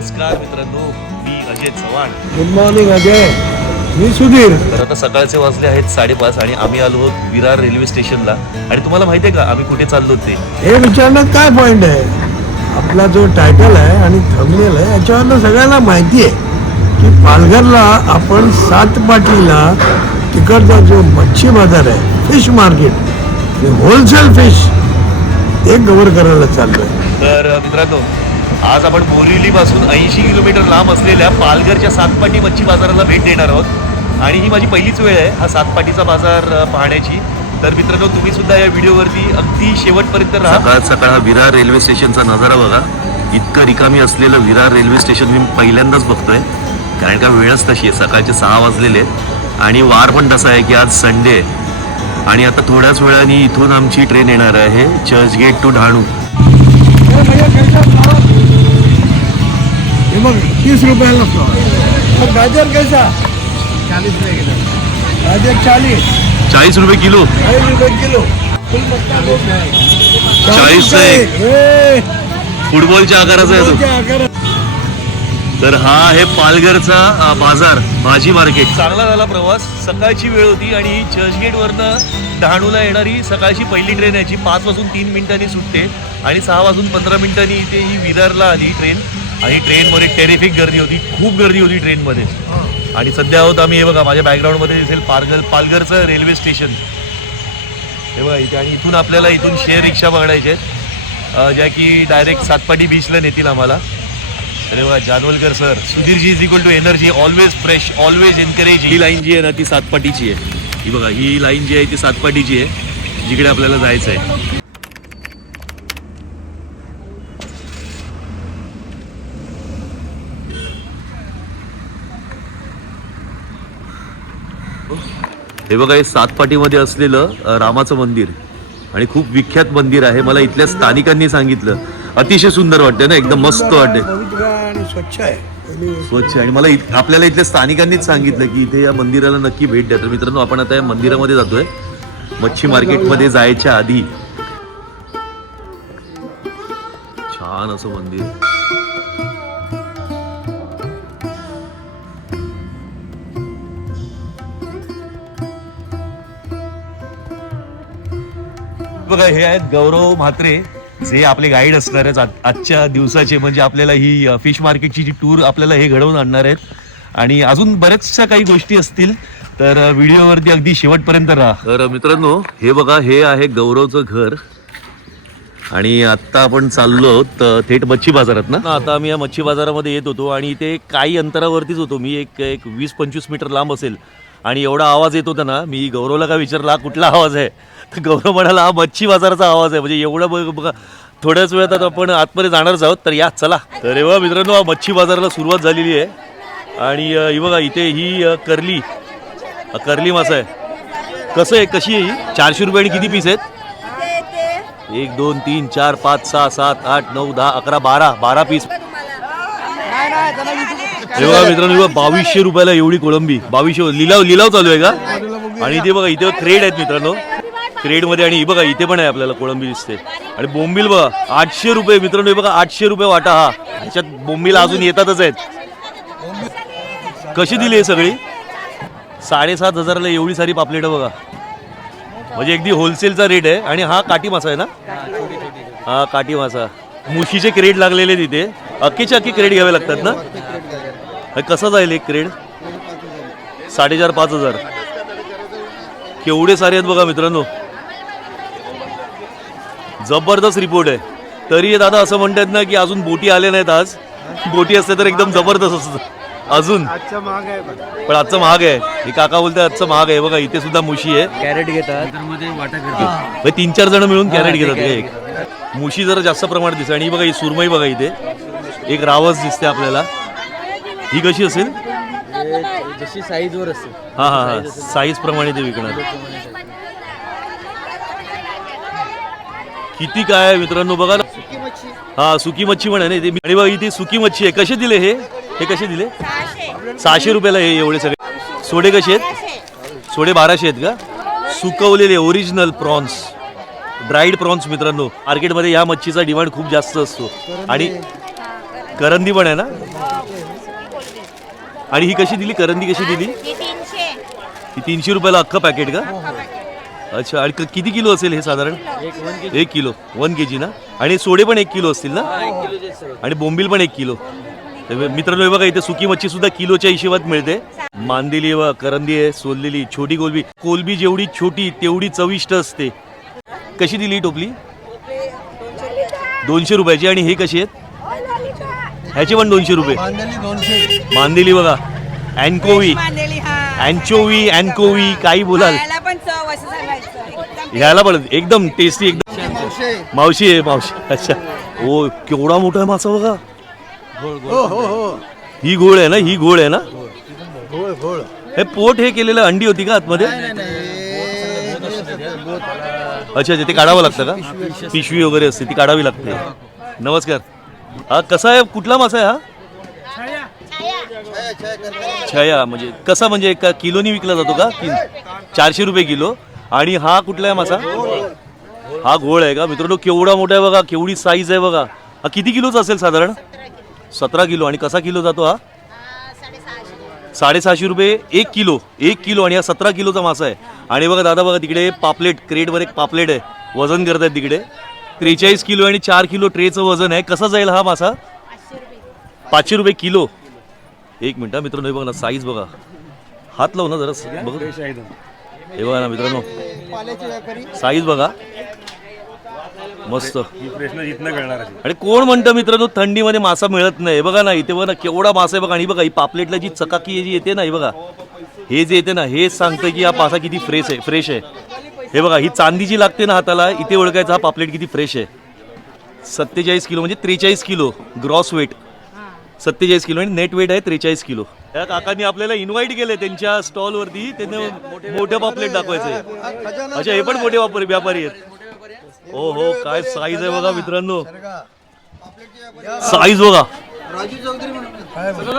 नमस्कार मित्रांनो, मी अजय चव्हाण. Good morning Ajay. मी सुधीर. तर आता सकाळचे वाजले आहेत 5:30 आणि आम्ही आलो आहोत विरार रेल्वे स्टेशनला. आणि तुम्हाला माहिती आहे का आम्ही कुठे चाललो ते? हे विचारण्यात काय पॉइंट आहे? आपला जो टायटल आहे आणि थंबनेल आहे याच्यावरनं सगळ्यांना माहिती आहे की पालघरला आपण सातपाटीला तिकडचा जो मच्छी बाजार आहे, फिश मार्केट, होलसेल फिश ते कव्हर करायला चाललोय. तर मित्रांनो, आज आपण बोरिवली पासून 80 किलोमीटर लांब असलेल्या पालघरच्या सातपाटी मच्छी बाजाराला भेट देणार आहोत. आणि ही माझी पहिलीच वेळ आहे हा सातपाटीचा बाजार पाहण्याची. तर मित्रांनो, तुम्ही सुद्धा या व्हिडिओवरती अगदी शेवटपर्यंत राहा. सकाळ सकाळ हा विरार रेल्वे स्टेशनचा नजारा बघा. इतकं रिकामी असलेलं विरार रेल्वे स्टेशन मी पहिल्यांदाच बघतोय, कारण का वेळच तशी आहे. सकाळचे 6 वाजलेले आणि वार पण तसा आहे की आज संडे आहे. आणि आता थोड्याच वेळाने इथून आमची ट्रेन येणार आहे चर्चगेट टू डहाणू. हे बघ 30 रुपयाला फ्लॉवर. गाजर कैसा? 40 रुपये किलो. गाजर 40 रुपये किलो. 40 रुपये किलो. 40 आहे. फुटबॉलच्या आकाराचा आहे तो. तर हा आहे पालघरचा बाजार, भाजी मार्केट. चांगला झाला प्रवास. सकाळची वेळ होती आणि चर्चगेट वरनं डहाणूला येणारी सकाळची पहिली ट्रेन याची 5 वाजून 3 मिनिटांनी सुटते आणि 6 वाजून 15 मिनिटांनी इथे ही विरारला आली ट्रेन. आणि ट्रेनमध्ये टेरिफिक गर्दी होती, खूप गर्दी होती ट्रेनमध्ये. आणि सध्या आहोत आम्ही, हे बघा माझ्या बॅकग्राऊंडमध्ये दिसेल पालघरचं रेल्वे स्टेशन हे बघा इथे. आणि इथून आपल्याला इथून शेअर रिक्षा पकडायचे ज्या की डायरेक्ट सातपाटी बीचला नेतील आम्हाला. अरे वा, Janwalkar sir. Sudhirji is equal to energy, always fresh, always encourage. ही लाईन जी आहे ना ती सातपाटीची आहे. ही बघा ही लाईन जी आहे ती सातपाटीची आहे, जिकडे आपल्याला जायचं आहे. हे बघा हे सातपाटीमध्ये असलेलं रामाचं मंदिर आणि खूप विख्यात मंदिर आहे. मला इथल्या स्थानिकांनी सांगितलं अतिशय सुंदर वाटते ना, एकदम मस्त वाटते, पवित्र आणि स्वच्छ आहे. स्वच्छ. आणि मला आपल्याला इथल्या स्थानिकांनीच सांगितलं की इथे या मंदिराला नक्की भेट द्या. तर मित्रांनो, आपण आता या मंदिरामध्ये जातोय मच्छी मार्केटमध्ये जायच्या आधी. छान असं मंदिर. बघा हे आहेत गौरव म्हात्रे, जे आपले गाईड असणार आहेत आजच्या दिवसाचे. म्हणजे आपल्याला ही फिश मार्केटची जी टूर आपल्याला हे घडवून आणणार आहेत. आणि अजून बऱ्याचशा काही गोष्टी असतील, तर व्हिडिओवरती अगदी शेवटपर्यंत राहा. तर मित्रांनो, हे बघा हे आहे गौरवचं घर. आणि आत्ता आपण चाललो थेट मच्छी बाजारात ना. आता आम्ही या मच्छी बाजारामध्ये येत होतो आणि इथे काही अंतरावरतीच होतो मी, एक 20-25 मीटर लांब असेल. आणि एवढा आवाज येत होता ना, मी गौरवला काय विचारला कुठला आवाज आहे, तर गौरव म्हणाला हा मच्छी बाजाराचा आवाज आहे. म्हणजे एवढं बघा. थोड्याच वेळात आता आपण आतमध्ये जाणारच आहोत, तर या चला. तर हे बघा मित्रांनो, हा मच्छी बाजाराला सुरुवात झालेली आहे. आणि ही बघा इथे ही करली मासा आहे. कसं आहे, कशी आहे ही? 400 रुपये. आणि किती पीस आहेत? 1 2 3 4 5 6 7 8 9 10 11 12 पीस. हे बघा मित्रांनो, 2200 रुपयाला एवढी कोळंबी. 2200 लिलाव चालू आहे का? आणि इथे बघा इथे क्रेड आहेत मित्रांनो, क्रेड मध्ये. आणि बघा इथे पण आहे आपल्याला कोळंबी दिसते. आणि बोंबील बघा 800 रुपये मित्रांनो. हे बघा 800 रुपये वाटा हा. ह्याच्यात बोंबील अजून येतातच आहेत. कशी दिली आहे सगळी? 7,500ला एवढी सारी पापलेट बघा. म्हणजे अगदी होलसेलचा रेट आहे. आणि हा काठी मासा आहे ना? हा काठी मासा. मुशीचे क्रेड लागलेले तिथे. अख्खीचे क्रेड घ्यावे लागतात ना? कसा जाईल एक क्रेड? 4,500-5,000. केवढे सारे आहेत बघा मित्रांनो. जबरदस्त रिपोर्ट आहे. तरी दादा असं म्हणतात ना की अजून बोटी आल्या नाहीत. आज बोटी असते तर एकदम जबरदस्त असतं अजून. पण आजचं महाग आहे. हे काका बोलतात आजचं महाग आहे. बघा इथे सुद्धा मुशी आहे. कॅरेट घेतात, 3-4 जण मिळून कॅरेट घेतात. एक मुशी जरा जास्त प्रमाणात दिसते. आणि बघा ही सुरमई बघा इथे. एक रावस दिसते आपल्याला. ही कशी असेल? जशी साईज वर असते. हा साईज प्रमाणे ते विकणार. किती काय आहे मित्रांनो बघा ना. हा सुकी मच्छी पण आहे ना. आणि बघा इथे सुकी मच्छी आहे. कसे दिले हे कसे दिले? 600 रुपयाला हे एवढे सगळे. सोडे कसे आहेत? सोडे 1200 आहेत का? सुकवलेले ओरिजिनल प्रॉन्स, ड्राईड प्रॉन्स मित्रांनो. मार्केटमध्ये या मच्छीचा डिमांड खूप जास्त असतो. आणि करंदी पण आहे ना? आणि ही कशी दिली, करंदी कशी दिली? हे 300. ही 300 रुपयाला अख्खं पॅकेट का? अच्छा, आणि किती किलो असेल हे साधारण? 1 किलो, 1 kg ना? आणि सोडे पण 1 किलो असतील ना? आणि बोंबील पण 1 किलो. मित्रांनो, हे बघा इथे सुकी मच्छी सुद्धा किलोच्या हिशोबात मिळते. मांदेली व करंदी आहे, सोललेली छोटी कोलबी. कोलबी जेवढी छोटी तेवढी चविष्ट असते. कशी दिली ही टोपली? 200 रुपयाची. आणि हे कशी आहेत? ह्याचे पण 200 रुपये. मांदेली बघा, अँकोवी, अँचोवी, अँकोवी, काही बोलाल. ह्याला पण एकदम टेस्टी, एकदम. मावशी आहे, मावशी. अच्छा, ओ केवढा मोठा आहे मासा बघा. ही घोळ आहे ना? ही घोळ आहे ना? हे पोट हे केलेलं अंडी होती का आतमध्ये? अच्छा, ते काढावं लागतं का? पिशवी वगैरे असते ती काढावी लागते. नमस्कार. हा कसा आहे, कुठला मासा आहे हा? छाया. म्हणजे कसा, म्हणजे का किलोनी विकला जातो का? 400 रुपये किलो. आणि हा कुठला आहे मासा? हा घोळ आहे का? मित्रांनो, केवढा मोठा आहे बघा, केवढी साईज आहे बघा. हा किती किलोचा असेल साधारण? 17 किलो. आणि कसा किलो जातो हा? 650 रुपये 1 किलो. 1 किलो. आणि हा 17 किलोचा मासा आहे. आणि बघा दादा, बघा तिकडे पापलेट, क्रेटवर एक पापलेट आहे, वजन करतायत तिकडे. 43 किलो आणि 4 किलो ट्रेचं वजन आहे. कसा जाईल हा मासा? 500 रुपये किलो. एक मिनिट मित्रांनो, हे बघा ना, साईज बघा. हात लावू ना जरा बघ. हे बघा ना मित्रांनो, साईज बघा, मस्त. आणि कोण म्हणतं मित्रांनो थंडीमध्ये मासा मिळत नाही? बघा ना इथे, बघा ना केवढा मासा आहे बघा. आणि बघा ही पापलेटला जी चकाकी जी येते ना, हे बघा, हे जे येते ना, हेच सांगतं की हा मासा किती फ्रेश आहे. हे बघा, ही चांदी जी लागते ना हाताला, इथे ओळखायचा हा पापलेट किती फ्रेश आहे. 47 किलो म्हणजे 43 किलो ग्रॉस वेट. 47 किलो आणि नेट वेट आहे 43 किलो. त्या काकांनी आपल्याला इन्व्हाइट केले त्यांच्या स्टॉलवरती. त्यांना मोठे पापलेट दाखवायचे. अच्छा, हे पण मोठे व्यापारी आहेत. हो हो, काय साईज आहे बघा मित्रांनो, साईज बघा.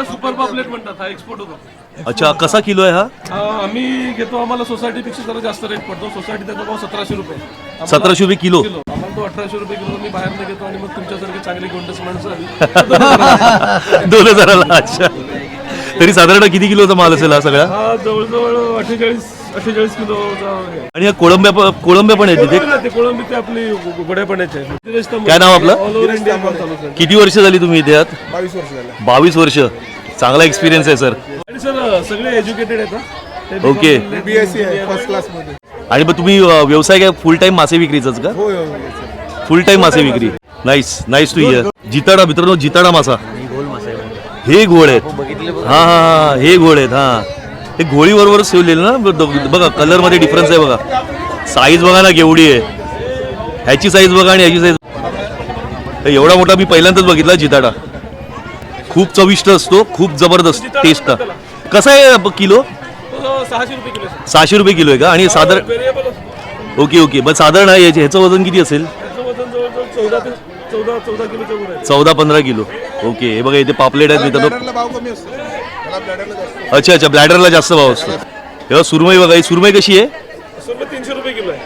सुपर पॉपलेट म्हणतात, हा एक्सपोर्ट होतो. अच्छा, कसा किलो आहे हा? आम्ही घेतो, आम्हाला सोसायटीपेक्षा जरा जास्त रेट पडतो. सोसायटी त्याचा भाव 1700 रुपये. 1700 रुपये किलो. आम्हाला तो 1800 रुपये किलो मी बाहेर घेतो. आणि मग तुमच्यासारखे चांगले गोंडस माणसं आली 2000ला. अच्छा, तरी साधारण किती किलोचा माल असेल हा सगळा? हा जवळजवळ 48 किलोचा आहे. आणि ह्या कोळंब्या पण आहेत तिथे. ते कोळंबी ते आपली गोड्या पाण्याचे. काय नाव आपलं? ऑल ओव्हर इंडिया माल चालू आहे. किती वर्ष झाली तुम्ही इथे आहात? 22 वर्ष झाले. 22 वर्ष. चांगला एक्सपिरियन्स आहे सर. आणि सर सगळे एज्युकेटेड आहेत. ओके. BSc आहे फर्स्ट क्लास मध्ये. आणि मग तुम्ही व्यवसाय काय फुल टाइम मासे विक्रीचाच का? हो. फुल टाइम मासे विक्री. Nice to here. जिताडा मित्रांनो, जिताडा मासा. हे घोळ आहेत. हा, हे घोळ आहेत. हा, हे घोळी बरोबर ठेवलेलं ना. बघा कलर मध्ये डिफरन्स आहे बघा. साईज बघा ना केवढी आहे. ह्याची साईज बघा आणि ह्याची साईज. एवढा मोठा मी पहिल्यांदाच बघितला जिताडा. खूप चविष्ट असतो, खूप जबरदस्त टेस्ट. कसा आहे किलो? 600 रुपये किलो. 600 रुपये किलो आहे का? आणि साधारण व्हेरिएबल असतो. ओके. पण साधारण ह्याचं वजन किती असेल? त्याचं वजन जवळजवळ 14 किलोच्या वर आहे. 14-15 किलो. ओके. हे बघा इथे पापलेट आहेत मित्रांनो. भाव कमी असतो. अच्छा, ब्लॅडरला जास्त भाव असतो. हे सुरमई बघा, ही सुरमई कशी आहे? 300 रुपये किलो आहे.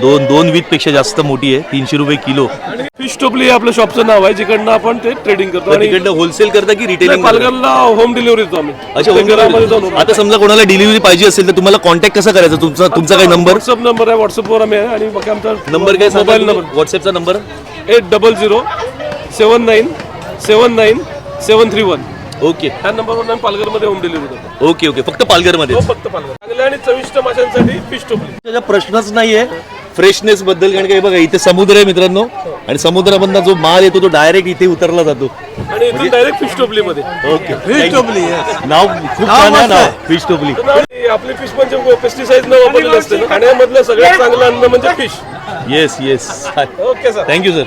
2 वीत पेक्षा जास्त मोठी आहे. 300 रुपये किलो. आणि फिश टोपली हे आपलं शॉपचं नाव आहे, जिकडनं आपण ते ट्रेडिंग करतो. आणि तिकडनं होलसेल करता की रिटेलिंग? पालघरला होम डिलिव्हरी देतो आम्ही. अच्छा, ते घरामध्ये जाऊन आता समजा कोणाला डिलिव्हरी पाहिजे असेल तर तुम्हाला कॉन्टॅक्ट कसा करायचा? तुमचा काय नंबर? व्हॉट्सअप नंबर आहे, व्हॉट्सअपवर आम्ही आहे. आणि बाकी आमचा नंबर काय? मोबाईल नंबर व्हॉट्सअपचा नंबर 8007979731. ओके. ह्या नंबरवर आम्ही पालघरमध्ये होम डिलिव्हरी देतो. ओके. फक्त पालघरमध्ये. हो, फक्त पालघर. चांगल्या आणि चविष्ट माशांसाठी फिश टोपली. त्याचा प्रश्नच नाहीये फ्रेशनेस बद्दल. कारण काय बघा, इथे समुद्र आहे मित्रांनो. आणि समुद्रामधला जो माल येतो तो डायरेक्ट इथे उतरला जातो. आणि इथून डायरेक्ट फिश टोपलीमध्ये. ओके. फिश टोपली. नाव खूप छान आहे नाव, फिश टोपली. आपली फिश म्हणजे पेस्टिसाइड न वापरलेलं असते. खाण्यामधलं सगळ्यात चांगलं अन्न म्हणजे fish. Yes. Okay sir. Thank you sir.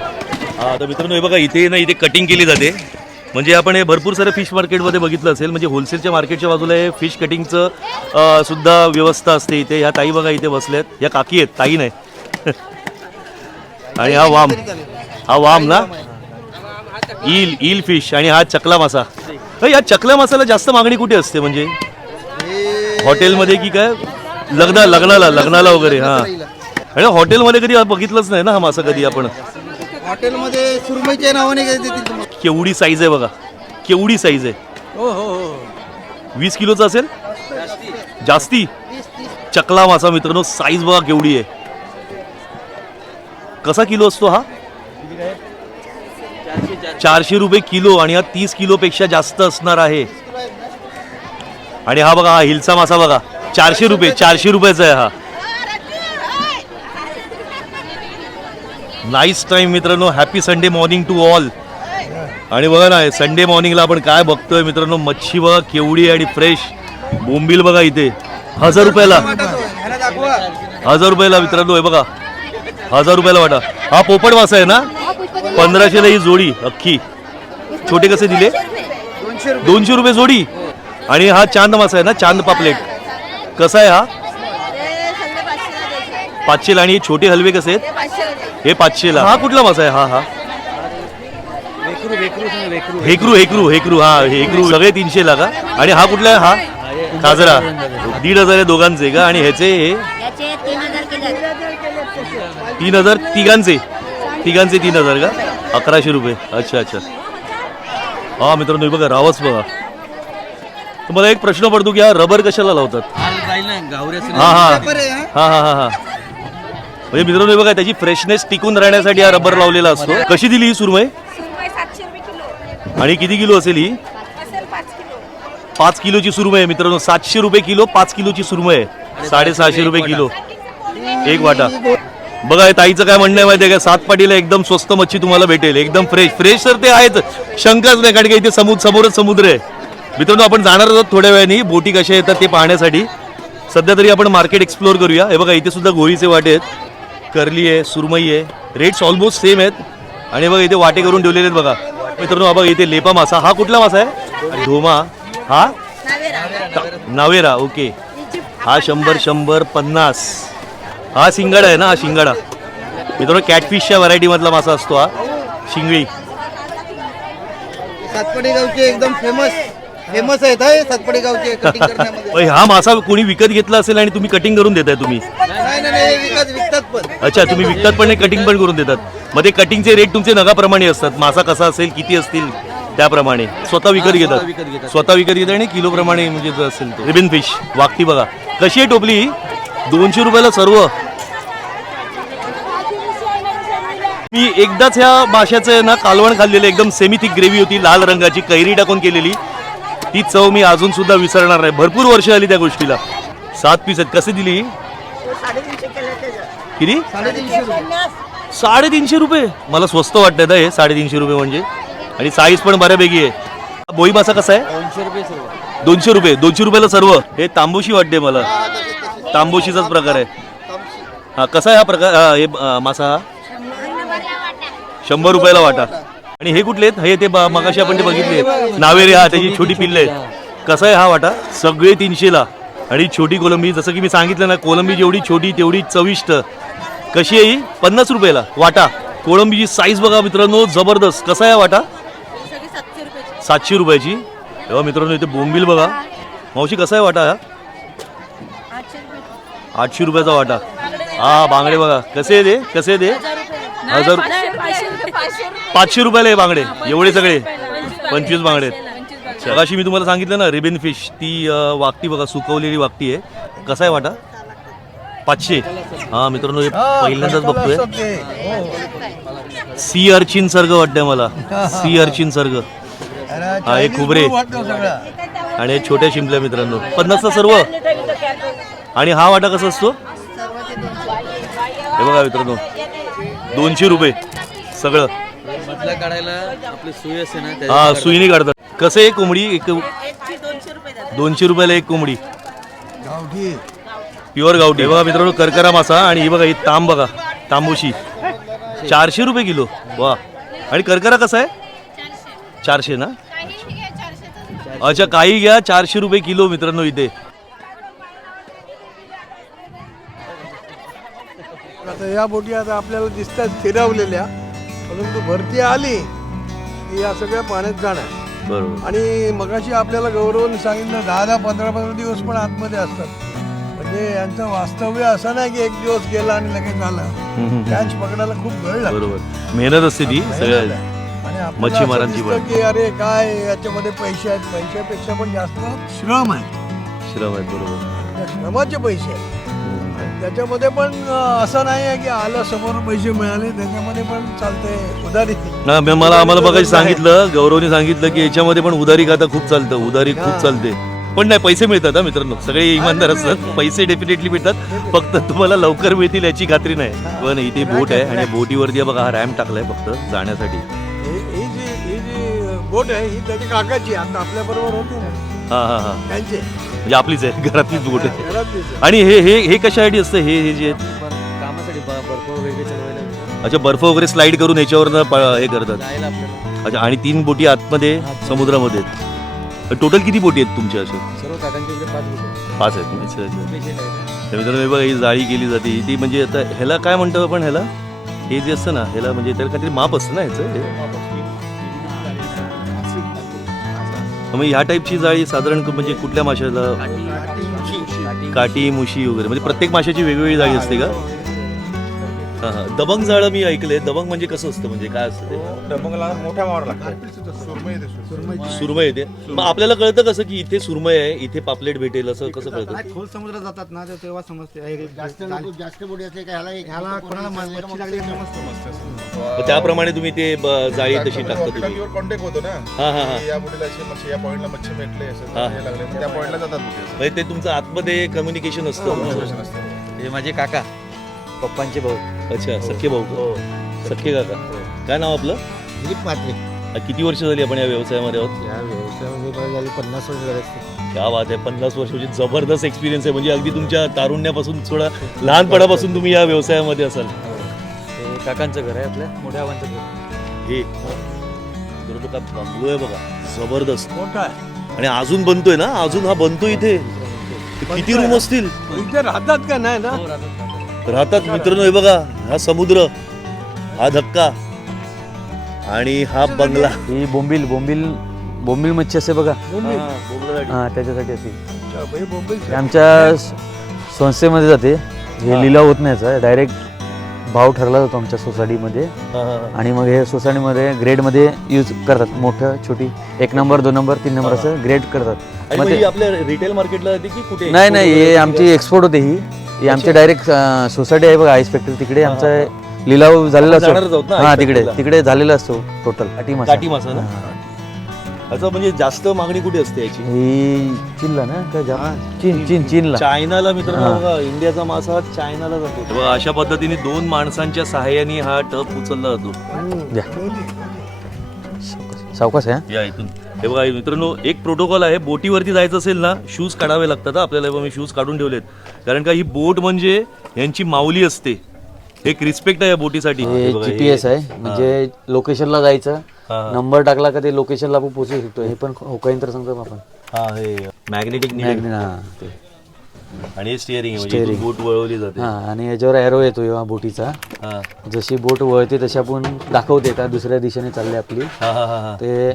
आता मित्रांनो, हे बघा इथे ना, इथे कटिंग केली जाते. म्हणजे आपण हे भरपूर सारं फिश मार्केटमध्ये बघितलं असेल. म्हणजे होलसेलच्या मार्केटच्या बाजूला हे फिश कटिंगचं सुद्धा व्यवस्था असते इथे. ह्या ताई बघा इथे बसल्यात. ह्या काकी आहेत, ताई नाही. आणि हा वाम ना, ईल फिश. आणि हा चकला मासा. या चकला मासाला जास्त मागणी कुठे असते? म्हणजे हॉटेलमध्ये की काय? लग्नाला वगैरे. हा, आणि हॉटेलमध्ये कधी बघितलंच नाही ना हा मासा कधी आपण. हॉटेलमध्ये सुरमईच्या नावाने काय देतील तुम्हाला? केवढी साईज आहे बघा, केवढी साईज आहे. हो हो हो 20 किलोचा असेल जास्ती. चकला मासा मित्रांनो, साईज बघा केवढी आहे. कसा किलो असतो हा? 400 रुपये किलो आणि हा 30 किलो पेक्षा जास्त असणार आहे. आणि हा बघा, हा हिलचा मासा बघा, 400 रुपये, 400 रुपयाचा आहे हा. नाईस टाइम मित्रांनो, happy Sunday morning to all. आणि बघा ना, संडे मॉर्निंगला आपण काय बघतोय मित्रांनो, मच्छी बघा केवढी आणि फ्रेश. बोंबील बघा इथे 1000 रुपयाला, 1000 रुपयाला मित्रांनो. हे बघा 1000 रुपयाला वाटा. हा पोपट मासा आहे ना, 1500ला ही जोडी अख्खी. छोटे कसे दिले? 200 रुपये जोडी. आणि हा चांद मासा आहे ना, चांद पापलेट कसा आहे हा? 500ला. आणि छोटे हलवे कसे आहेत? हे 500ला. हा कुठला मासा आहे? हा हेकरू हेकरू हेकरू. हा हेकरू सगळे 300ला का? आणि हा कुठला आहे? हा काजरा 1500 आहे दोघांचे का? आणि ह्याचे हे 3000 तिघांचे 3000 का? 1100 रुपये. अच्छा अच्छा. हा मित्रांनो बघा, रावस बघा. तर मला एक प्रश्न पडतो की हा रबर कशाला लावतात? हा हा हा हा हा हा. म्हणजे मित्रांनो बघा, त्याची फ्रेशनेस टिकून राहण्यासाठी हा रबर लावलेला असतो. कशी दिली ही सुरमई? 700 रुपये किलो आणि किती किलो असेल ही? असेल 5 किलो. 5 किलोची सुरमई आहे मित्रांनो. 700 रुपये किलो 5 किलोची सुरमई आहे. 650 रुपये किलो एक वाटा. बघा हे ताईचं काय म्हणणं आहे माहिती आहे का? 7 पाटीला एकदम स्वस्त मच्छी तुम्हाला भेटेल, एकदम फ्रेश. फ्रेश तर ते आहेच, शंकाच नाही, कारण की इथे समोरच समुद्र आहे. मित्रांनो आपण जाणार आहोत थोड्या वेळाने, बोटी कशा येतात ते पाहण्यासाठी. सध्या तरी आपण मार्केट एक्सप्लोअर करूया. हे बघा इथे सुद्धा गोळीचे वाटे आहेत, करली आहे, सुरमई आहे. रेट्स ऑलमोस्ट सेम आहेत. आणि बघा इथे वाटे करून ठेवलेले आहेत बघा मित्रांनो. हा बघा इथे लेपा मासा. हा कुठला मासा आहे? धोमा. हा नावेरा. ओके. हा 100 50. हा शिंगाडा आहे ना, हा शिंगाडा मित्रांनो. कॅटफिशच्या व्हरायटी मधला मासा असतो हा शिंगळी. सातपडी गावचे एकदम फेमस आहेत हे सातपडी गावचे कटिंग करण्यामध्ये. हा मासा कोणी विकत घेतला असेल आणि तुम्ही कटिंग करून देताय तुम्ही? नाही विकतात पण. अच्छा, तुम्ही विकतात पण कटिंग पण करून देतात. मग ते कटिंगचे रेट तुमचे नगाप्रमाणे असतात. मासा कसा असेल, किती असतील त्याप्रमाणे स्वतः विकत घेतात. स्वतः विकत घेतात आणि किलो प्रमाणे म्हणजे जर असेल तो. रिबन फिश वागती बघा कशी आहे टोपली. 200 रुपयाला सर्व. मी एकदाच ह्या माशाचं ना कालवण खाल्लेलं, एकदम सेमी थिक ग्रेव्ही होती, लाल रंगाची कैरी टाकून केलेली. ती चव मी अजून सुद्धा विसरणार नाही. भरपूर वर्ष आली त्या गोष्टीला. 7 पीस आहेत. कसे दिली? 350 किती? 350 रुपये. मला स्वस्त वाटतं हे 350 रुपये म्हणजे. आणि साईज पण बऱ्यापैकी आहे. बोई मासा कसा आहे? 200 रुपये सर्व. 200 रुपये. 200 रुपयाला सर्व. हे तांबोशी वाटते मला, तांबोशीचाच प्रकार आहे. हा कसा आहे हा प्रकार? हे मासा हा 100 रुपयाला वाटा. आणि हे कुठले आहेत? हे ते मगाशी आपण ते बघितले नावेरे. हा त्याची छोटी पिल्ले आहेत. कसा आहे हा वाटा? सगळे 300ला. आणि छोटी कोलंबी, जसं की मी सांगितलं ना, कोलंबी जेवढी छोटी तेवढी चविष्ट. कशी आहे ही? 50 रुपयाला वाटा. कोळंबीची साईज बघा मित्रांनो, जबरदस्त. कसा आहे वाटा? 700 रुपयाची. तेव्हा मित्रांनो इथे बोंबील बघा. मावशी कसा आहे वाटा हा? 800 रुपयाचा वाटा. हा बांगडे बघा कसे आहे ते, कसे आहे ते? 1000 500 रुपयाला हे बांगडे. एवढे सगळे 25 बांगडे. मगाशी मी तुम्हाला सांगितलं ना रिबन फिश, ती वाकटी बघा, सुकवलेली वाकटी आहे. कसा आहे वाटा? 500. हा मित्रांनो हे पहिल्यांदाच बघतोय. सी अर्चिन सर्ग वाटतंय मला. सी अर्चिन सर्ग. हा हे खुबरे आणि हे छोट्या शिंपल्या मित्रांनो. 50चा सर्व. आणि हा वाटा कसा असतो? हे बघा मित्रांनो 200 रुपये सगळं. मधला काढायला आपली सुई असते ना, हा सुईने काढतात. कसं आहे कोंबडी? 200 रुपयाला एक कोंबडी. प्युअर गावठी. बघा मित्रांनो करकरा मासा. आणि ही बघा ही तांब बघा, तांबोशी 400 रुपये किलो. वा. आणि करकरा कसा आहे? 400 ना. अच्छा काही घ्या 400 रुपये किलो मित्रांनो इथे. आता या बोटी आता आपल्याला दिसतात फिरवलेल्या, परंतु भरती आली की या सगळ्या पाण्यात जाणार. बरोबर. आणि मगाशी आपल्याला गौरवने सांगितलं 10-15 दिवस पण आतमध्ये असतात. म्हणजे यांचं वास्तव्य असं नाही की एक दिवस गेला आणि लगेच आलं. कॅच पकडायला खूप वेळ लागतो. बरोबर, मेहनत असते ती सगळ्या आणि आपल्याला असं मच्छीमारांची दिसतं पण. की अरे काय याच्यामध्ये पैसे आहेत, पैशापेक्षा पण जास्त श्रम आहे. श्रम आहेत, बरोबर. त्या श्रमाचे पैसे आहेत. आणि त्याच्यामध्ये पण असं नाही आहे की आलं समोर पैसे मिळाले, त्याच्यामध्ये पण चालते उधारी. आम्हाला बघायला सांगितलं, गौरवने सांगितलं की याच्यामध्ये पण उधारी खाता खूप चालतं, उधारी खूप चालते. पण नाही, पैसे मिळतात हा मित्रांनो, सगळे इमानदार असतात, पैसे डेफिनेटली मिळतात, फक्त तुम्हाला लवकर मिळतील याची खात्री नाही. पण इथे बोट आहे आणि बोटीवरती बघा हा रॅम्प टाकलाय फक्त जाण्यासाठी. ही जी बोट आहे ही त्याची काकाची आता आपल्या बरोबर होती ना, हा हा हा, त्यांचे म्हणजे आपलीच आहे, घरातलीच बोट आहे. घरातलीच आहे. आणि हे कशासाठी असतं हे जे कामासाठी बर्फ वगैरे चढवायला अच्छा, बर्फ वगैरे स्लाइड करून याच्यावरनं हे करतात. जायला आपल्याला अच्छा, आणि 3 बोटी आतमध्ये समुद्रामध्ये. टोटल किती बोटी आहेत तुमच्या अशा? सर्व काकांचे इकडे 5 बोट 5 आहेत. अच्छा अच्छा. पेशंट आहे. तर मित्रांनो हे बघा, ही जाळी केली जाते ती, म्हणजे आता ह्याला काय म्हणतो आपण, ह्याला हे जे असतं ना, ह्याला म्हणजे त्याला काहीतरी माप असतं ना ह्याचं हे. मग ह्या टाईपची जाळी साधारण म्हणजे कुठल्या माशाला? काटी, मुशी वगैरे, म्हणजे प्रत्येक माशाची वेगवेगळी जाळी असते का? हां हां. दबंग जाळं मी ऐकलंय. दबंग म्हणजे कसं असतं, म्हणजे काय असतं ते? दबंगला मोठ्या मावर लागतं. सुरमई येते. मग आपल्याला कळतं कसं की इथे सुरमई आहे, इथे पापलेट भेटेल, असं कसं कळतं? खोल समुद्रात जातात ना तेव्हा समजते. जास्त बोटी असते का ह्याला कोणाला मच्छी लागली मग त्याप्रमाणे तुम्ही ते जाळी तशी टाकता तुम्ही? कॉन्टॅक्ट कॉन्टॅक्ट होतो ना. हां हां हां. या बोटीला अशी मच्छी, या पॉइंटला मच्छी भेटले असं हा. हे लागले, मग त्या पॉइंटला जातात बोटी असं. म्हणजे ते तुमचं आतमध्ये कम्युनिकेशन असतं तुमचं? हे माझे काका, पप्पांचे भाऊ. अच्छा, सख्खे भाऊ का? सख्खे काका. काय नाव आपलं? दिलीप म्हात्रे. किती वर्ष झाली आपण या व्यवसायामध्ये आहोत? या व्यवसायामध्ये मला झाली 50 वर्ष झाले असते. क्या बात आहे, 50 वर्ष म्हणजे जबरदस्त एक्सपिरियन्स आहे. म्हणजे अगदी तुमच्या तारुण्यापासून थोडा लहानपणापासून तुम्ही या व्यवसायामध्ये असाल. हे काकांचं घर आहे, आपल्या मोठ्या आबांचं घर. हे तर तो काय बंगलो आहे बघा, जबरदस्त. मोठा आहे. आणि अजून बनतोय ना, अजून हा बनतोय इथे. ते किती रूम असतील? इथे राहतात का नाही ना? राहतात मित्रांनो. हे बघा, हा समुद्र, हा धक्का आणि हा बंगला. ही बोंबील मच्छी असते बघा, बोंबील. हा त्याच्यासाठी असते. अच्छा, हे बोंबील ते आमच्या संस्थेमध्ये जाते, हे लिलाव होत नाही याचा, डायरेक्ट भाव ठरला जातो आमच्या सोसायटीमध्ये. आणि मग हे सोसायटीमध्ये ग्रेडमध्ये यूज करतात, मोठं छोटी 1 नंबर 2 नंबर 3 नंबर असं ग्रेड करतात. आणि मग मग ते- ही आपल्या रिटेल मार्केटला जाते की कुठे? नाही हे आमची एक्सपोर्ट होते ही आमची डायरेक्ट सोसायटी आहे बघा, आईस फॅक्टरी, तिकडे आमचा लिलाव झालेला आपण जाणारच आहोत असतो. ना हा आईस तिकडे फॅक्टरीला. तिकडे झालेला असतो टोटल. काटी मासा ना? अच्छा, म्हणजे जास्त मागणी कुठे असते याची? ही चीनला ना काय चीनला. चायनाला मित्रांनो हा. बघा, इंडियाचा मासा चायनाला जातो. बघा, अशा पद्धतीने 2 माणसांच्या सहाय्याने हा टप उचलला जातो. द्या. सावकाश आहे हा? या इथून. हे बघा मित्रांनो, एक प्रोटोकॉल आहे, बोटीवरती जायचं असेल ना, शूज काढावे लागतात हा आपल्याला. मी शूज काढून ठेवलेत, कारण का ही बोट म्हणजे यांची माऊली असते. एक रिस्पेक्ट आहे या बोटीसाठी. हे हे बघा, हे- GPS आहे, म्हणजे लोकेशनला जायचं, हा. नंबर टाकला का ते लोकेशनला आपण पोहोचू शकतो. हे पण होकायंत्र सांगतो आपण. हा, हे मॅग्नेटिक मॅग्नेट, हा ते. आणि स्टिअरिंग आहे, म्हणजे इथून बोट वळवली जाते. हा, आणि याच्यावर एरो येतो या बोटीचा. हा जशी बोट वळते तशी आपण दाखवते का दुसऱ्या दिशेने चालली आपली. हा हा हा. ते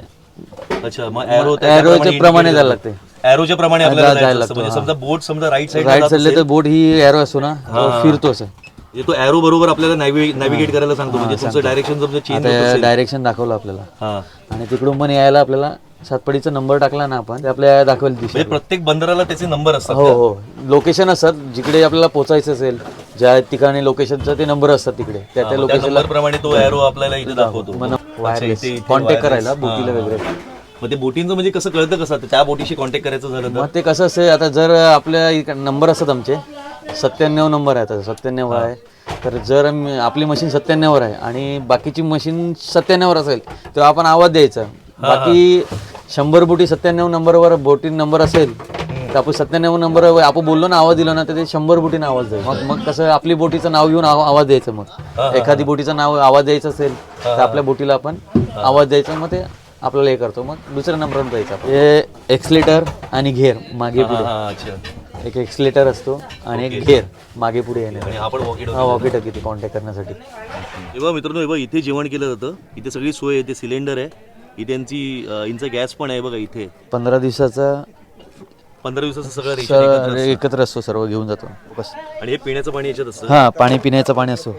अच्छा, मग एरो एरोच्या प्रमाणे जायला लागते. एरोच्या प्रमाणे आपल्याला जायला जायचं लागतं, असतं. म्हणजे हा. समजा बोट समजा राईट साईड राईट चालले तर बोट ही एरो असतो ना, तो फिरतो असं. तो एरो बरोबर आपल्याला नॅव्हिगेट करायला सांगतो. म्हणजे तुमचं डायरेक्शन समजा चेंज होत आता असेल. डायरेक्शन दाखवलं आपल्याला, हा. आणि तिकडून पण यायला आपल्याला सातपडीचा नंबर टाकला ना आपण, ते आपल्या दाखवेल दिशा. म्हणजे प्रत्येक बंदराला त्याचे नंबर असतात. हो हो, लोकेशन असतात जिकडे आपल्याला पोहोचायचं असेल, ज्या ठिकाणी लोकेशनचं ते नंबर असतात तिकडे, त्या त्या लोकेशनला नंबर प्रमाणे तो एरो आपल्याला इथे दाखवतो. वायरलेस इथे कॉन्टॅक्ट wireless. करायला बोटीला हा. वगैरे. मग ते बोटींचं म्हणजे कसं कळतं, कसं त्या बोटीशी कॉन्टॅक्ट करायचं झालं तर? मग ते कसं असते, आता जर आपल्या नंबर असतात आमचे 97 नंबर आहे, आता 97 आहे, तर जर आपली मशीन 97 आहे आणि बाकीची मशीन 97 असेल तेव्हा आपण आवाज द्यायचा. बाकी 100 बोटी 97 नंबरवर बोटी नंबर असेल तर आपण 97 नंबर आपण बोललो ना, आवाज दिला ना, तर ते 100 बोटीनं आवाज द्यायचा. मग कसं आपली बोटीचं नाव घेऊन आवाज द्यायचं. मग एखादी बोटीचं नाव आवाज द्यायचं असेल तर आपल्या बोटीला आपण आवाज द्यायचा, मग ते आपल्याला हे करतो. मग दुसऱ्या नंबरवर जायचं. हे एक्सलेटर आणि घेर मागे पुढे, अच्छा. एक एक्सलेटर असतो आणि एक घेर मागे पुढे येण्यासाठी. आणि आपण वॉकी हा, वॉकी टॉकी ते कॉन्टॅक्ट करण्यासाठी. हे बघा मित्रांनो, हे बघा इथे जेवण केलं जातं. इथे सगळी सोय आहे. इथे सिलेंडर आहे, इथे यांची इंचा गॅस पण आहे बघा इथे. 15 दिवसाचा 15 दिवसाचं सगळं रेशन एकत्र असतं. एकत्र असतो सर्व घेऊन जातो बस. आणि हे पिण्याचं पाणी याच्यात असतं. हा पाणी पिण्याचं पाणी असतो.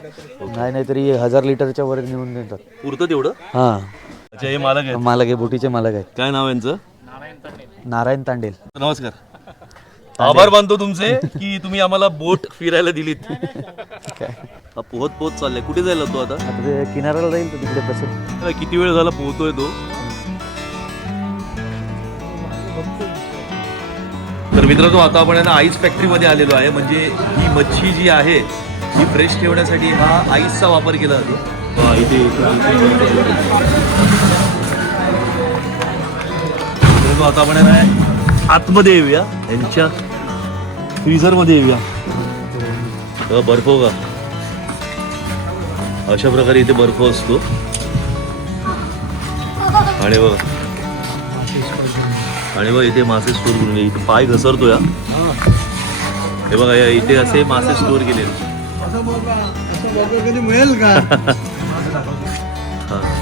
नाही तरी 1000 लिटरच्या वर नेऊन देतात. पुरतं तेवढं. हा अच्छा, हे मालक आहेत. मालक आहे, बोटीचे मालक आहेत. काय नाव यांचं? नारायण तांडेल. नमस्कार. आभार मानतो तुमचे की तुम्ही आम्हाला बोट फिरायला दिलीत. काय हा, पोहत पोहत चाललाय. कुठे जायला तो आता? आता ते किनाऱ्याला जाईल तो तिकडे बसेल. त्याला किती वेळ झाला पोहतोय तो? तर मित्रांनो, आता आपण आहे ना आईस फॅक्टरीमध्ये आलेलो आहे. म्हणजे ही मच्छी जी आहे ही फ्रेश ठेवण्यासाठी हा आईसचा वापर केला जातो. इथे मित्रांनो, आता आपण आहे ना आतमध्ये येऊया, यांच्या फ्रीझरमध्ये येऊया. बर्फ का अशा प्रकारे इथे बर्फ असतो. आणि बघा इथे मासे स्टोर करून इथे पाय घसरतो या. हे बघा इथे असे मासे स्टोर केले. कधी मिळेल का?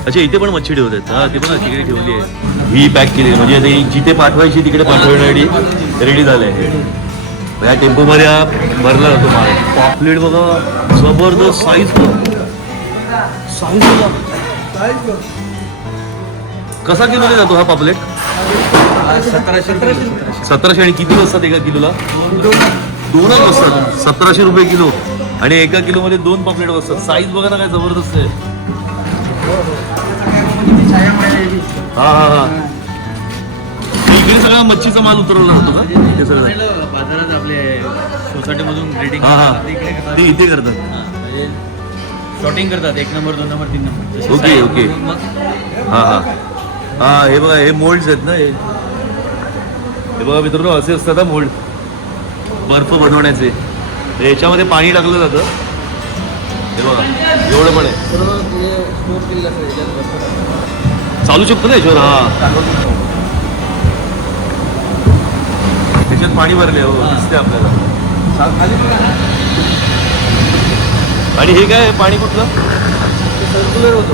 अच्छा, इथे पण मच्छी ठेवतात. हा, ती पण तिकडे ठेवली आहे. ही पॅक केली म्हणजे आता जिथे पाठवायची तिकडे पाठवण्यासाठी रेडी झालंय. या टेम्पोमध्ये भरला जातो माल. पॉपलेट बघा, जबरदस्त साईज बघा. कसा किलोने जातो हा पापलेट? 1700. आणि किती बसतात एका किलोला? 2च बसतात. 1700 रुपये किलो. आणि एका किलो मध्ये 2 पापलेट बसतात. साईज बघा ना, काय जबरदस्त आहे. हा हा हा. इकडे सगळा मच्छीचा माल उतरवला जातो का? ते सगळं बाजारात आपले सोसायटीमधून रेटिंग हा हा ते इथे करतात. शॉटिंग करतात 1 number 2 number 3 number. Okay okay. हा हा हा. हे बघा, हे मोल्ड्स आहेत ना. हे बघा मित्रांनो, असे असतात मोल्ड बर्फ बनवण्याचे. याच्यामध्ये पाणी टाकलं जातं. हे बघा, एवढं पण आहे. चालू शकतो ना याच्यावर. हा, त्याच्यात पाणी भरले हो, दिसते आपल्याला. आणि हे काय पाणी कुठलं? सर्क्युलर होतो.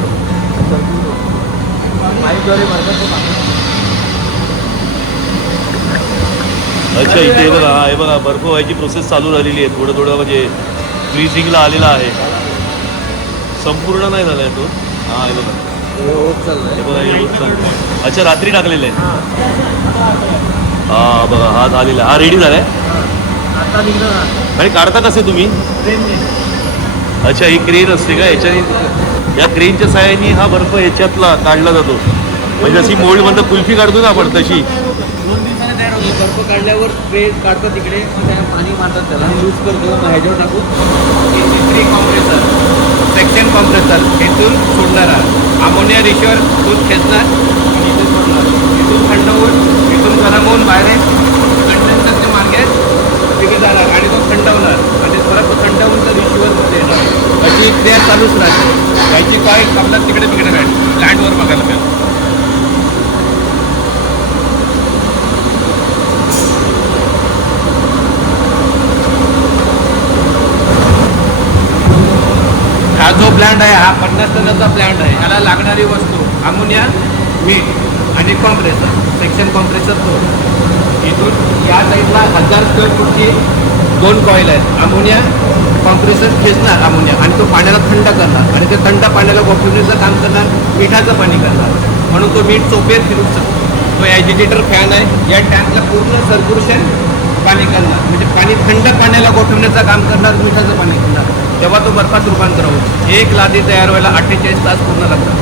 अच्छा, इथे बघा. हे बघा, बर्फ व्हायची प्रोसेस चालू झालेली आहे. थोडं थोडं म्हणजे फ्रीजिंगला आलेला आहे. संपूर्ण नाही झालाय तो. हा, हे बघा. हे बघा, हे होत चाललंय. अच्छा, रात्री टाकलेलं आहे. हा बघा, हा झालेला. हा रेडी झालाय. आणि काढता कसे तुम्ही? अच्छा, ही क्रेन असते का? याच्याने, या क्रेनच्या सहाय्याने हा बर्फ याच्यातला काढला जातो. म्हणजे अशी मोल्ड म्हणतात, कुल्फी काढतो ना आपण तशी. 2 दिवसाने तयार होतो. बर्फ काढल्यावर ट्रे काढतो तिकडे, मग त्याला पाणी मारतात, त्याला यूज करतो. मग ह्याच्यावर टाकून प्री कॉम्प्रेसर, सेक्शन कॉम्प्रेसर इथून सोडणारा अमोनिया रेशोवर दूध खेचणार आणि इथून सोडणार. इथून थंड होऊन, इथून गरम होऊन बाहेर कंडेन्सरच्या मार्गात तिथे जाणार आणि तो थंड होणार आणि परत तो थंड होऊन तर रिशिवरमध्ये येणार. अशी क्रिया चालूच राहते. याची काय आपल्याला तिकडे लँडवर बघायला मिळेल. हा जो प्लांट आहे हा 50 टनाचा प्लांट आहे. याला लागणारी वस्तू अमोनिया, मीठ आणि कॉम्प्रेसर, सेक्शन कॉम्प्रेसर तो. इथून या साईडला 1000 स्क्वेअर फूटची 2 कॉईल आहेत. अमोनिया कॉम्प्रेसर खेचणार अमोनिया आणि तो पाण्याला थंड करणार आणि ते थंड पाण्याला वाफवण्याचं काम करणार, मिठाचं पाणी करणार. म्हणून तो मीठ चोपेर फिरू शकतो. तो ॲजिटेटर फॅन आहे. या टँकला पूर्ण सर्क्युलेशन पाणी करणार, म्हणजे पाणी थंड पाण्याला गोठवण्याचं काम करणार, मिठाचं पाणी करणार. तेव्हा तो बर्फात रूपांतर होतो. 1 लादी तयार व्हायला 48 तास पूर्ण लागतात.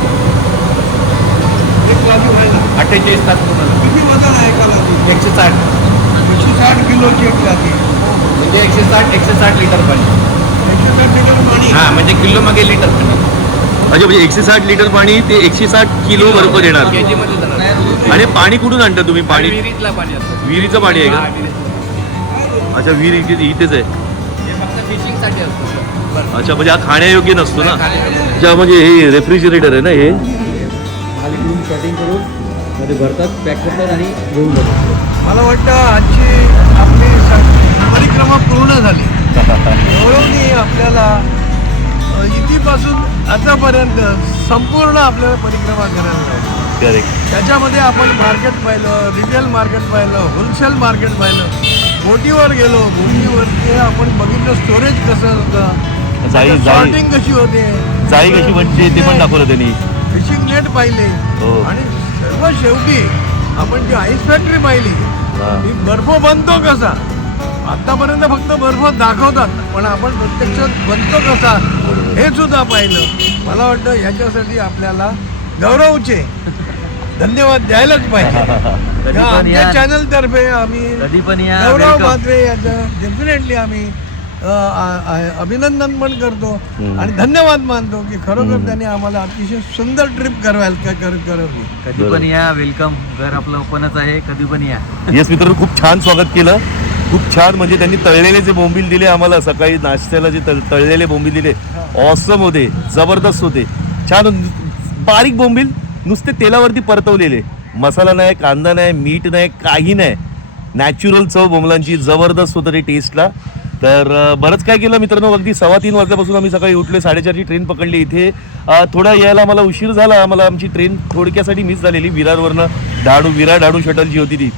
1 लादी व्हायला 48 तास पूर्ण लागतात. किती वजन आहे एका लादी? 160 किलोची 1 लादी म्हणजे 160 लिटर पाणी. 160 लिटर पाणी. हा, म्हणजे किलो मागे लिटर पाणी. अच्छा, म्हणजे 160 लिटर पाणी ते 160 किलो बर्फ देणार. केजी मध्ये जाणार. आणि पाणी कुठून आणता तुम्ही? पाणी विहिरीतला पाणी असतं. विहिरीचं पाणी आहे हा, का? विहिरीतलं. अच्छा, विहीर इथेच आहे. हे फक्त फिशिंगसाठी असतं. बरं. अच्छा, म्हणजे हा खाण्यायोग्य नसतो ना? खाण्यायोग्य. अच्छा, म्हणजे हे रेफ्रिजरेटर आहे ना हे? खाली घेऊन शॉटिंग करून मध्ये भरतात, पॅक करतात आणि घेऊन जातात. मला वाटतं आजची आपली परिक्रमा पूर्ण झाली. गौरवनी आपल्याला इथे इथपासून आतापर्यंत संपूर्ण आपल्याला परिक्रमा करायला लागली. करेक्ट. त्याच्यामध्ये आपण मार्केट पाहिलं, रिटेल मार्केट पाहिलं, होलसेल मार्केट पाहिलं, बोटीवर गेलो, बोटीवरती आपण बघितलं स्टोरेज कसं होतं, जाळी सॉर्टिंग कशी होते, जाळी कशी बनते ते पण दाखवलं त्यांनी. फिशिंग नेट पाहिले हो. आणि सर्व शेवटी आपण जी आईस फॅक्टरी पाहिली, हा. ही बर्फ बनतो कसा. आतापर्यंत फक्त बर्फ दाखवतात, पण आपण प्रत्यक्षात बनतो कसा हे सुद्धा पाहिलं. मला वाटतं याच्यासाठी आपल्याला गौरवचे धन्यवाद द्यायलाच पाहिजे. या आमच्या चॅनल तर्फे आम्ही गौरव म्हात्रे याचं डेफिनेटली आम्ही अभिनंदन पण करतो आणि धन्यवाद मानतो की खरोखर त्यांनी आम्हाला अतिशय सुंदर ट्रिप करवली. कधी पण या, वेलकम. घर आपलं ओपनच आहे, कधी पण या. येस मित्रांनो, खूप छान स्वागत केलं. खूप छान. म्हणजे त्यांनी तळलेले जे बोंबील दिले आम्हाला सकाळी नाश्त्याला, जे तळलेले बोंबील दिले ऑसम होते, जबरदस्त होते. छान बारीक बोंबील, नुसते तेलावरती परतवलेले, मसाला नाही, कांदा नाही, मीठ नाही, काही नाही. नॅचरल चव बोंबलांची जबरदस्त होतं ते टेस्टला. तर बरंच काय केलं मित्रांनो. अगदी 3:15 वाजल्यापासून आम्ही सकाळी उठलो, 4:30ची ट्रेन पकडली. इथे थोडा यायला मला उशीर झाला. आम्हाला आमची ट्रेन थोडक्यासाठी मिस झालेली. विरारवरनं विरार डाडू शटल जी होती ती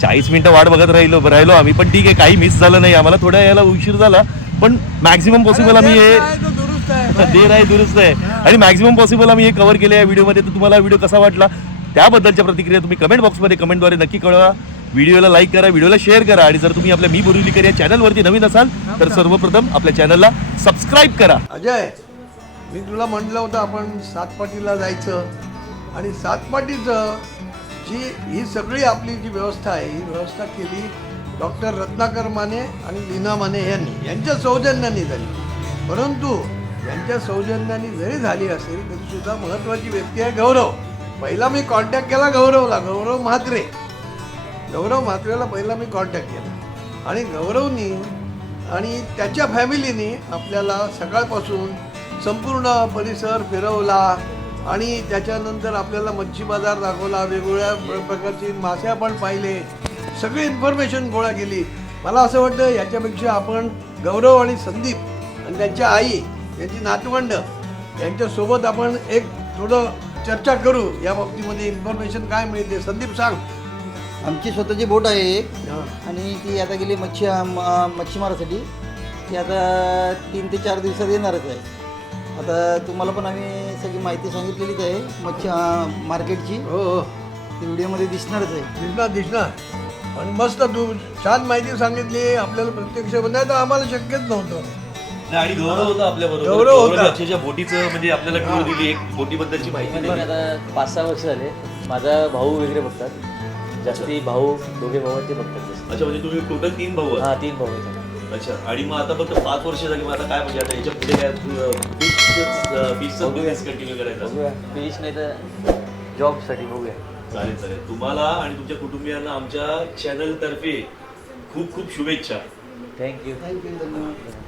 40 मिनिटं वाट बघत राहिलो आम्ही. पण ठीक आहे, काही मिस झालं नाही. आम्हाला थोड्या यायला उशीर झाला, पण मॅक्झिमम पॉसिबल आम्ही हे देर आहे दुरुस्त आहे आणि मॅक्झिमम पॉसिबल आम्ही हे कव्हर केलं या व्हिडिओमध्ये. तर तुम्हाला व्हिडिओ कसा वाटला त्याबद्दलच्या प्रतिक्रिया तुम्ही कमेंट बॉक्समध्ये कमेंटद्वारे नक्की कळवा. व्हिडिओला लाईक करा, व्हिडिओला शेअर करा आणि जर तुम्ही आपल्या मी बोरिवलीकर या चॅनलवरती नवीन असाल तर सर्वप्रथम आपल्या चॅनलला सबस्क्राईब करा. अजय, मी तुला म्हटलं होतं आपण सातपाटीला जायचं आणि सातपाटीचं ही सगळी आपली जी व्यवस्था आहे, ही व्यवस्था केली डॉक्टर रत्नाकर माने आणि लीना माने यांच्या सौजन्याने झाली. परंतु यांच्या सौजन्याने जरी झाली असेल तरी सुद्धा महत्त्वाची व्यक्ती आहे गौरव. पहिला मी कॉन्टॅक्ट केला गौरव म्हात्रेला पहिला मी कॉन्टॅक्ट केला आणि गौरवनी आणि त्याच्या फॅमिलीने आपल्याला सकाळपासून संपूर्ण परिसर फिरवला आणि त्याच्यानंतर आपल्याला मच्छी बाजार दाखवला, वेगवेगळ्या प्रकारची मासे आपण पाहिले, सगळी इन्फॉर्मेशन गोळा केली. मला असं वाटतं याच्यापेक्षा आपण गौरव आणि संदीप आणि त्यांच्या आई, यांची नातवंड यांच्यासोबत आपण एक थोडं चर्चा करू या बाबतीमध्ये. इन्फॉर्मेशन काय मिळते संदीप सांग. आमची स्वतःची बोट आहे एक आणि ती आता गेली मच्छीमारासाठी. ती आता 3 ते 4 दिवसात येणारच आहे. आता तुम्हाला पण आम्ही सगळी माहिती सांगितलेलीच आहे मच्छी मार्केटची. हो, ती व्हिडिओमध्ये दिसणारच आहे. दिसणार आणि मस्त तू छान माहिती सांगितली. आपल्याला प्रत्यक्ष नाही तर आम्हाला शक्यच नव्हतं. आणि गौरव होता आपल्याबरोबर. गौरव होता. अक्षरशः बोटीचं म्हणजे आपल्याला टूर दिली, एक बोटीबद्दलची माहिती पण दिली. आता 5-6 वर्ष झाले. माझा भाऊ वगैरे बघतात, जास्ती भाऊ, दोघे भाऊ आहेत ते बघतात. अच्छा, म्हणजे तुम्ही टोटल 3 भाऊ आहात. 3 भाऊ आहेत. अच्छा, आणि मग आता फक्त 5 वर्ष झाली. मग आता काय म्हणजे आता याच्या पुढे काय फिशचं बिझनेस कंटिन्यू करायचा? बघूया, फिश नाही तर जॉबसाठी बघूया. चालेल. तुम्हाला आणि तुमच्या कुटुंबियांना आमच्या चॅनल तर्फे खूप खूप शुभेच्छा. थँक्यू. धन्यवाद.